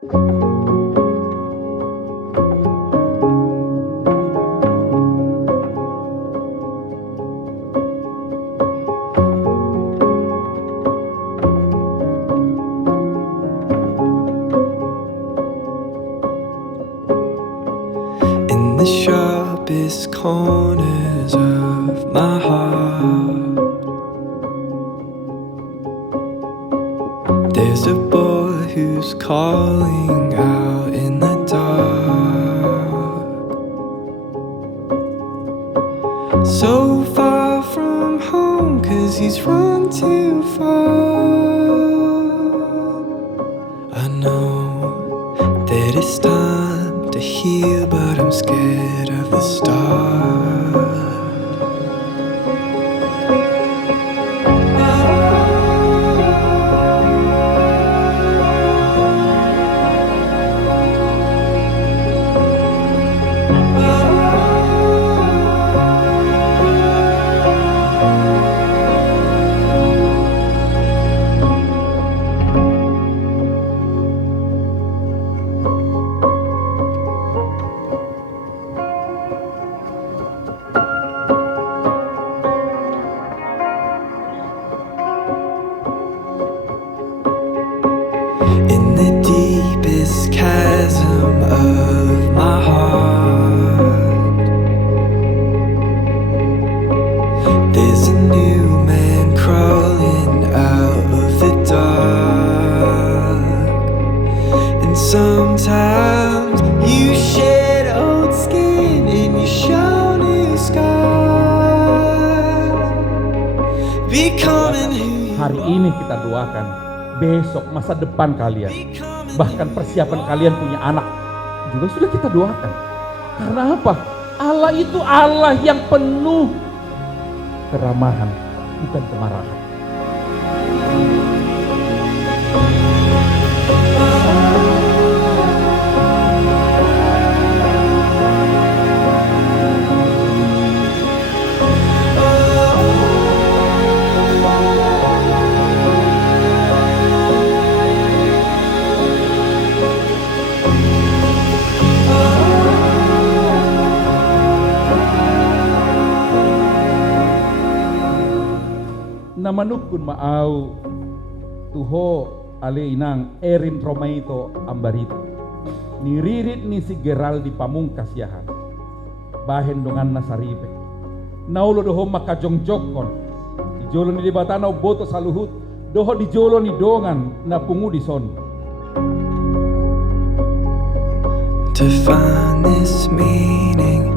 In the sharpest corners of my heart, there's a boy who's calling out in the dark. So far from home, 'cause he's run too far. I know that it's time to heal, but I'm scared of the start. In the deepest chasm of my heart, there's a new man crawling out of the dark. And sometimes you shed old skin and you show new scars, becoming who you Hari ini kita doakan, besok masa depan kalian, bahkan persiapan kalian punya anak juga sudah kita doakan. Karena apa? Allah itu Allah yang penuh keramahan, bukan kemarahan. Namanukun maau tuho ale inang erin romaito ambarito niririt ni si Geraldi Pamungkas yahan bahen dongan nasaribe naulo doho makajongjokon dijolo ni dibatana boto saluhut doho dijolo ni dongan na pungu di son. to find this meaning